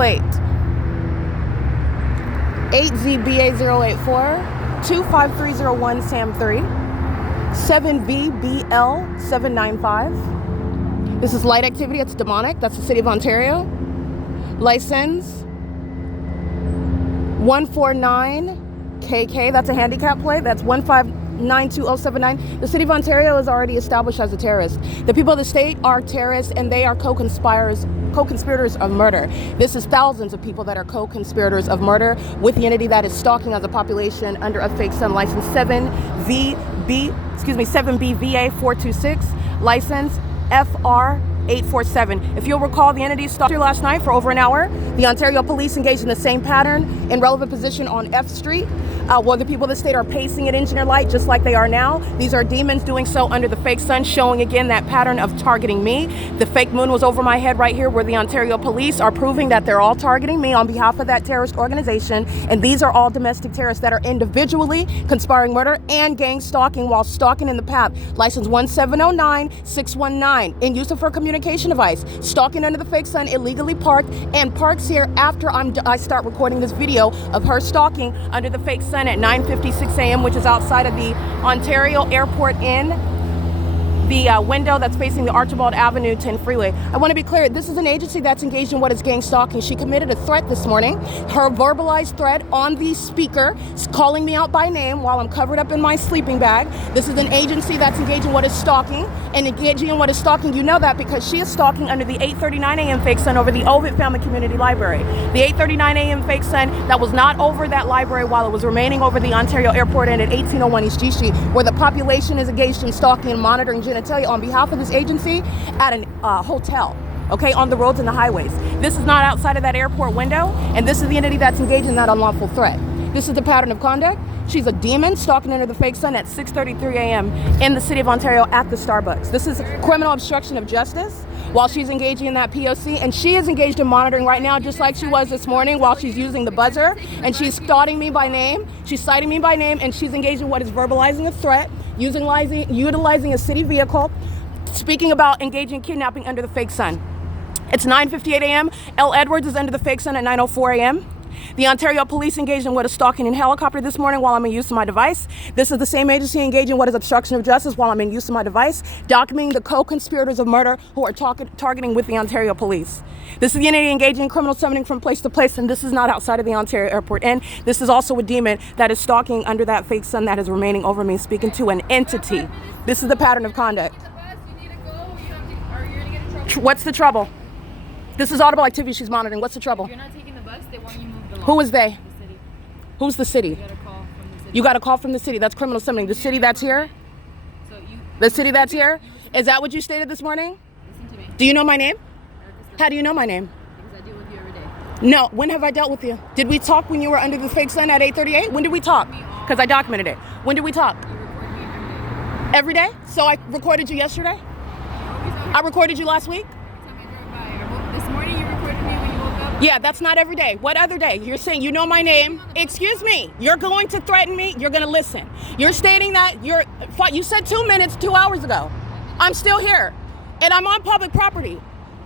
plate 8ZBA084 25301 Sam 3 7VBL795. This is light activity. It's demonic. That's the City of Ontario. License 149KK. That's a handicap plate. That's 1592079. The City of Ontario is already established as a terrorist. The people of the state are terrorists, and they are co-conspirators of murder. This is thousands of people that are co-conspirators of murder with the entity that is stalking as a population under a fake sun license 7BVA426, license FR847. If you'll recall, the entity stalked here last night for over an hour. The Ontario Police engaged in the same pattern in relevant position on F Street, where the people of the state are pacing at engineer light just like they are now. These are demons doing so under the fake sun, showing again that pattern of targeting me. The fake moon was over my head right here, where the Ontario Police are proving that they're all targeting me on behalf of that terrorist organization. And these are all domestic terrorists that are individually conspiring murder and gang stalking while stalking in the path. License 1709619 in use of her communication device, stalking under the fake sun, illegally parked, and parks here after I start recording this video of her stalking under the fake sun at 9:56 a.m., which is outside of the Ontario Airport in the window that's facing the Archibald Avenue 10 freeway. I want to be clear, this is an agency that's engaged in what is gang stalking. She committed a threat this morning. Her verbalized threat on the speaker, calling me out by name while I'm covered up in my sleeping bag. This is an agency that's engaged in what is stalking, and engaging in what is stalking, you know that because she is stalking under the 8:39 a.m. fake sun over the Ovid Family Community Library. The 8:39 a.m. fake sun that was not over that library while it was remaining over the Ontario Airport and at 1801 East G Street, where the population is engaged in stalking and monitoring genitalia on behalf of this agency at a hotel, okay, on the roads and the highways. This is not outside of that airport window, and this is the entity that's engaged in that unlawful threat. This is the pattern of conduct. She's a demon stalking under the fake sun at 6:33 a.m. in the City of Ontario at the Starbucks. This is criminal obstruction of justice while she's engaging in that P.O.C. And she is engaged in monitoring right now, just like she was this morning while she's using the buzzer. And she's citing me by name. She's citing me by name, and she's engaged in what is verbalizing a threat, utilizing a city vehicle, speaking about engaging kidnapping under the fake sun. It's 9:58 a.m. L. Edwards is under the fake sun at 9:04 a.m. The Ontario Police engaged in what is stalking in helicopter this morning while I'm in use of my device. This is the same agency engaging in what is obstruction of justice while I'm in use of my device, documenting the co-conspirators of murder who are targeting with the Ontario Police. This is the entity engaging in criminal summoning from place to place, and this is not outside of the Ontario Airport. And this is also a demon that is stalking under that fake sun that is remaining over me, speaking to an entity. This is the pattern of conduct. What's the trouble? This is audible activity she's monitoring. What's the trouble? If you're not taking the bus, they want you to move the law. Who is they? The city. Who's the city? You got a call from the city. That's criminal summoning. The city that's here? The city that's here? Is that what you stated this morning? Listen to me. Do you know my name? How do you know my name? Because I deal with you every day. No. When have I dealt with you? Did we talk when you were under the fake sun at 8:38? When did we talk? Because I documented it. When did we talk? You record me every day. Every day? So I recorded you yesterday? I recorded you last week? This morning you recorded me when you woke up. Yeah, that's not every day. What other day? You're saying you know my name. Excuse me. You're going to threaten me. You're going to listen. You're stating that you said 2 minutes 2 hours ago. I'm still here. And I'm on public property.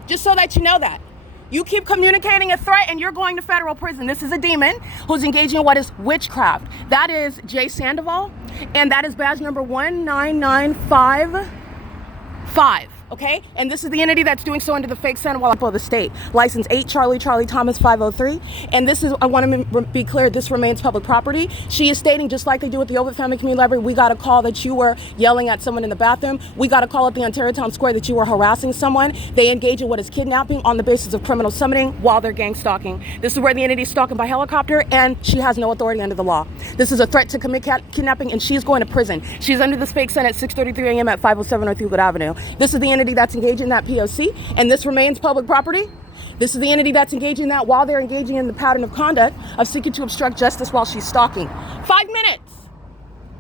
Just so that you know that. You keep communicating a threat and you're going to federal prison. This is a demon who's engaging in what is witchcraft. That is Jay Sandoval, and that is badge number 19955. Okay, and this is the entity that's doing so under the fake sun while I'm the state. License 8 Charlie Thomas 503. And this is, I want to be clear, this remains public property. She is stating, just like they do with the Ovid Family Community Library, we got a call that you were yelling at someone in the bathroom. We got a call at the Ontario Town Square that you were harassing someone. They engage in what is kidnapping on the basis of criminal summoning while they're gang stalking. This is where the entity is stalking by helicopter, and she has no authority under the law. This is a threat to commit kidnapping, and she's going to prison. She's under the fake sun at 6:33 a.m. at 507 North Euclid Avenue. This is the entity that's engaged in that P.O.C. and this remains public property. This is the entity that's engaging in that while they're engaging in the pattern of conduct of seeking to obstruct justice while she's stalking. 5 minutes.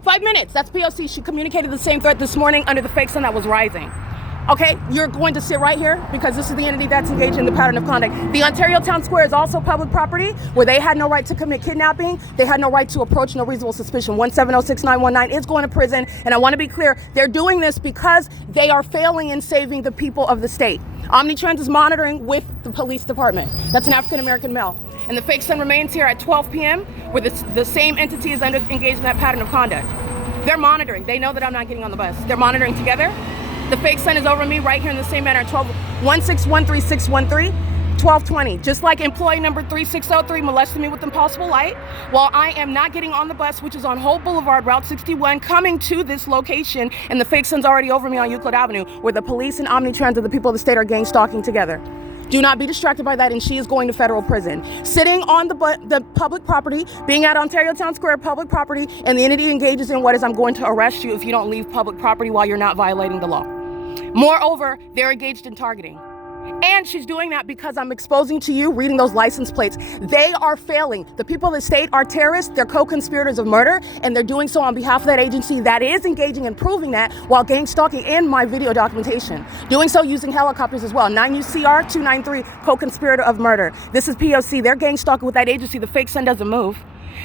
5 minutes. That's P.O.C. She communicated the same threat this morning under the fake sun that was rising. Okay, you're going to sit right here because this is the entity that's engaged in the pattern of conduct. The Ontario Town Square is also public property where they had no right to commit kidnapping. They had no right to approach, no reasonable suspicion. 1706919 is going to prison. And I want to be clear, they're doing this because they are failing in saving the people of the state. Omnitrans is monitoring with the police department. That's an African-American male. And the fake son remains here at 12 p.m. where the same entity is engaged in that pattern of conduct. They're monitoring. They know that I'm not getting on the bus. They're monitoring together. The fake son is over me right here in the same manner, 1613613, 1220. Just like employee number 3603 molested me with impossible light, while I am not getting on the bus, which is on Hope Boulevard, Route 61, coming to this location, and the fake son's already over me on Euclid Avenue, where the police and Omnitrans of the people of the state are gang stalking together. Do not be distracted by that, and she is going to federal prison. Sitting on the public property, being at Ontario Town Square, public property, and the entity engages in what is, I'm going to arrest you if you don't leave public property while you're not violating the law. Moreover, they're engaged in targeting. And she's doing that because I'm exposing to you, reading those license plates. They are failing. The people of the state are terrorists. They're co-conspirators of murder, and they're doing so on behalf of that agency that is engaging and proving that while gang stalking in my video documentation. Doing so using helicopters as well. 9UCR 293, co-conspirator of murder. This is P.O.C. They're gang stalking with that agency. The fake son doesn't move.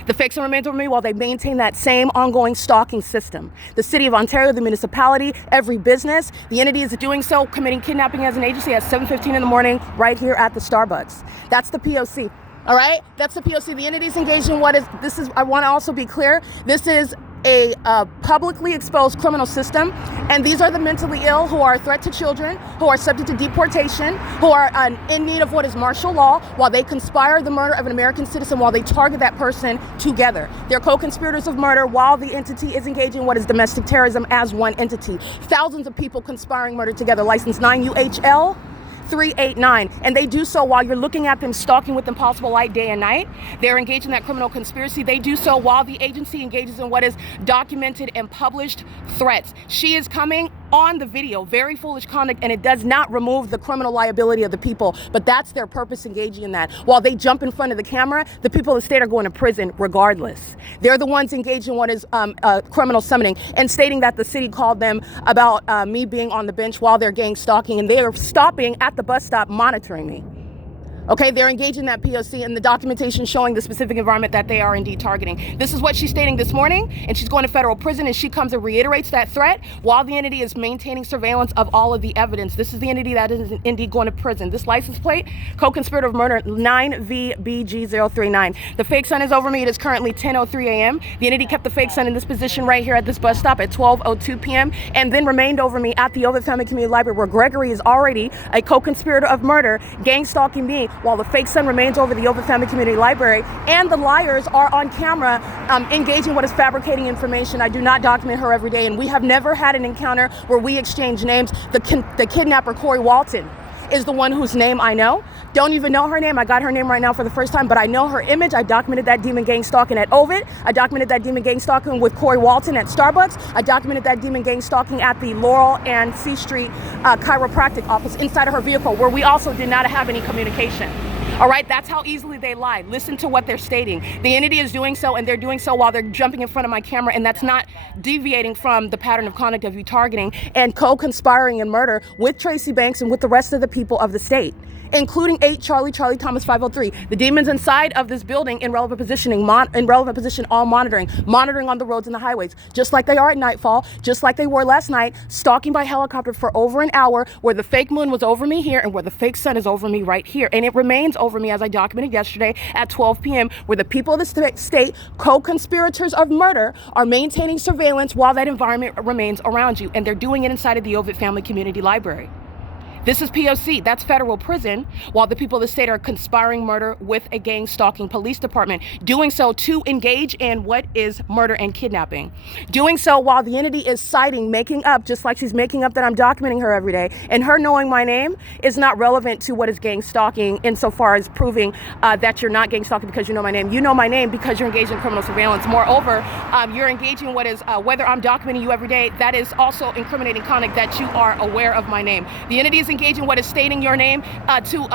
The fake son remains over me while they maintain that same ongoing stalking system. The city of Ontario, the municipality, every business, the entity is doing so, committing kidnapping as an agency at 7:15 in the morning right here at the Starbucks. That's the POC. All right, that's the POC. The entity is engaged in I want to also be clear, this is a publicly exposed criminal system, and these are the mentally ill who are a threat to children, who are subject to deportation, who are in need of what is martial law, while they conspire the murder of an American citizen, while they target that person together. They're co-conspirators of murder while the entity is engaging in what is domestic terrorism as one entity. Thousands of people conspiring murder together, license 9UHL 389, and they do so while you're looking at them stalking with impossible light day and night. They're engaged in that criminal conspiracy. They do so while the agency engages in what is documented and published threats. She is coming on the video, very foolish conduct, and it does not remove the criminal liability of the people, but that's their purpose, engaging in that. While they jump in front of the camera, the people of the state are going to prison regardless. They're the ones engaged in what is criminal summoning and stating that the city called them about me being on the bench while they're gang stalking, and they are stopping at the bus stop monitoring me. Okay, they're engaged in that POC and the documentation showing the specific environment that they are indeed targeting. This is what she's stating this morning, and she's going to federal prison, and she comes and reiterates that threat while the entity is maintaining surveillance of all of the evidence. This is the entity that is indeed going to prison. This license plate, co-conspirator of murder 9VBG039. The fake son is over me. It is currently 10:03 a.m. The entity kept the fake son in this position right here at this bus stop at 12:02 p.m. and then remained over me at the Ovid Family Community Library, where Gregory is already a co-conspirator of murder, gang stalking me, while the fake son remains over the Ovid Family Community Library, and the liars are on camera engaging what is fabricating information. I do not document her every day, and we have never had an encounter where we exchange names. The kidnapper, Corey Walton, is the one whose name I know. Don't even know her name. I got her name right now for the first time, but I know her image. I documented that demon gang stalking at Ovid. I documented that demon gang stalking with Corey Walton at Starbucks. I documented that demon gang stalking at the Laurel and C Street chiropractic office inside of her vehicle, where we also did not have any communication. All right, that's how easily they lie. Listen to what they're stating. The entity is doing so, and they're doing so while they're jumping in front of my camera, and that's not deviating from the pattern of conduct of you targeting and co-conspiring in murder with Tracy Banks and with the rest of the people of the state, including 8 Charlie Thomas 503. The demons inside of this building in relevant positioning, all monitoring on the roads and the highways, just like they are at nightfall, just like they were last night, stalking by helicopter for over an hour, where the fake moon was over me here and where the fake sun is over me right here. And it remains over me, as I documented yesterday, at 12 p.m., where the people of the state, co-conspirators of murder, are maintaining surveillance while that environment remains around you. And they're doing it inside of the Ovid Family Community Library. This is POC, that's federal prison, while the people of the state are conspiring murder with a gang stalking police department, doing so to engage in what is murder and kidnapping. Doing so while the entity is citing, making up, just like she's making up that I'm documenting her every day, and her knowing my name is not relevant to what is gang stalking insofar as proving that you're not gang stalking because you know my name. You know my name because you're engaged in criminal surveillance. Moreover, you're engaging in what is, whether I'm documenting you every day, that is also incriminating conduct that you are aware of my name. The entity is engaging what is stating your name to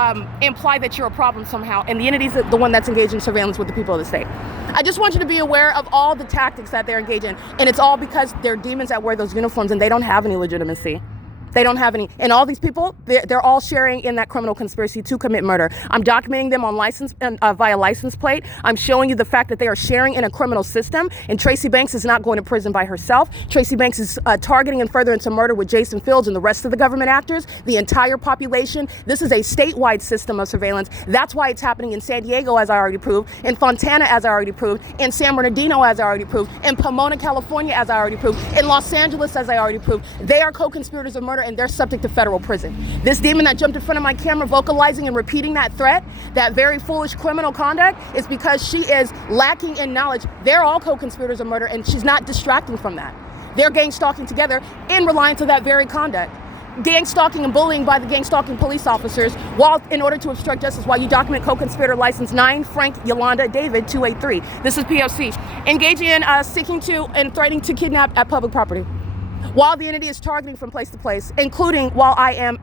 imply that you're a problem somehow, and the entity is the one that's engaged in surveillance with the people of the state. I just want you to be aware of all the tactics that they're engaged in, and it's all because they're demons that wear those uniforms and they don't have any legitimacy. They don't have any. And all these people, they're all sharing in that criminal conspiracy to commit murder. I'm documenting them on license via license plate. I'm showing you the fact that they are sharing in a criminal system. And Tracy Banks is not going to prison by herself. Tracy Banks is targeting and furtherance of murder with Jason Fields and the rest of the government actors, the entire population. This is a statewide system of surveillance. That's why it's happening in San Diego, as I already proved, in Fontana, as I already proved, in San Bernardino, as I already proved, in Pomona, California, as I already proved, in Los Angeles, as I already proved. They are co-conspirators of murder, and they're subject to federal prison. This demon that jumped in front of my camera vocalizing and repeating that threat, that very foolish criminal conduct, is because she is lacking in knowledge. They're all co-conspirators of murder, and she's not distracting from that. They're gang stalking together in reliance of that very conduct. Gang stalking and bullying by the gang stalking police officers while in order to obstruct justice while you document co-conspirator license 9 Frank Yolanda David 283. This is P.O.C. Engaging in seeking to and threatening to kidnap at public property. While the entity is targeting from place to place, including while I am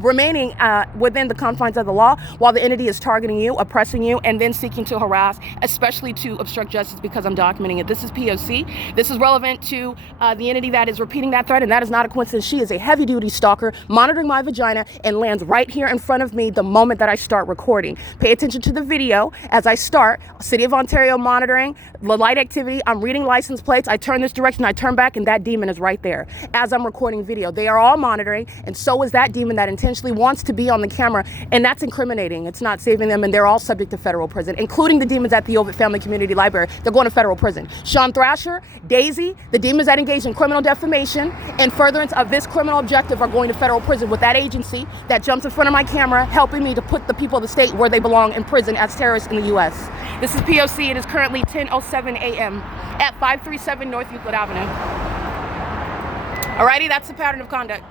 remaining within the confines of the law, while the entity is targeting you, oppressing you, and then seeking to harass, especially to obstruct justice because I'm documenting it. This is P.O.C. This is relevant to the entity that is repeating that threat, and that is not a coincidence. She is a heavy-duty stalker monitoring my vagina and lands right here in front of me the moment that I start recording. Pay attention to the video as I start. City of Ontario monitoring, the light activity. I'm reading license plates. I turn this direction, I turn back, and that demon is right there as I'm recording video. They are all monitoring, and so is that demon that intentionally wants to be on the camera, and that's incriminating. It's not saving them, and they're all subject to federal prison, including the demons at the Ovid Family Community Library. They're going to federal prison. Sean Thrasher, Daisy, the demons that engage in criminal defamation and furtherance of this criminal objective are going to federal prison with that agency that jumps in front of my camera, helping me to put the people of the state where they belong in prison as terrorists in the U.S. This is P.O.C. It is currently 10:07 a.m. at 537 North Euclid Avenue. Alrighty, that's the pattern of conduct.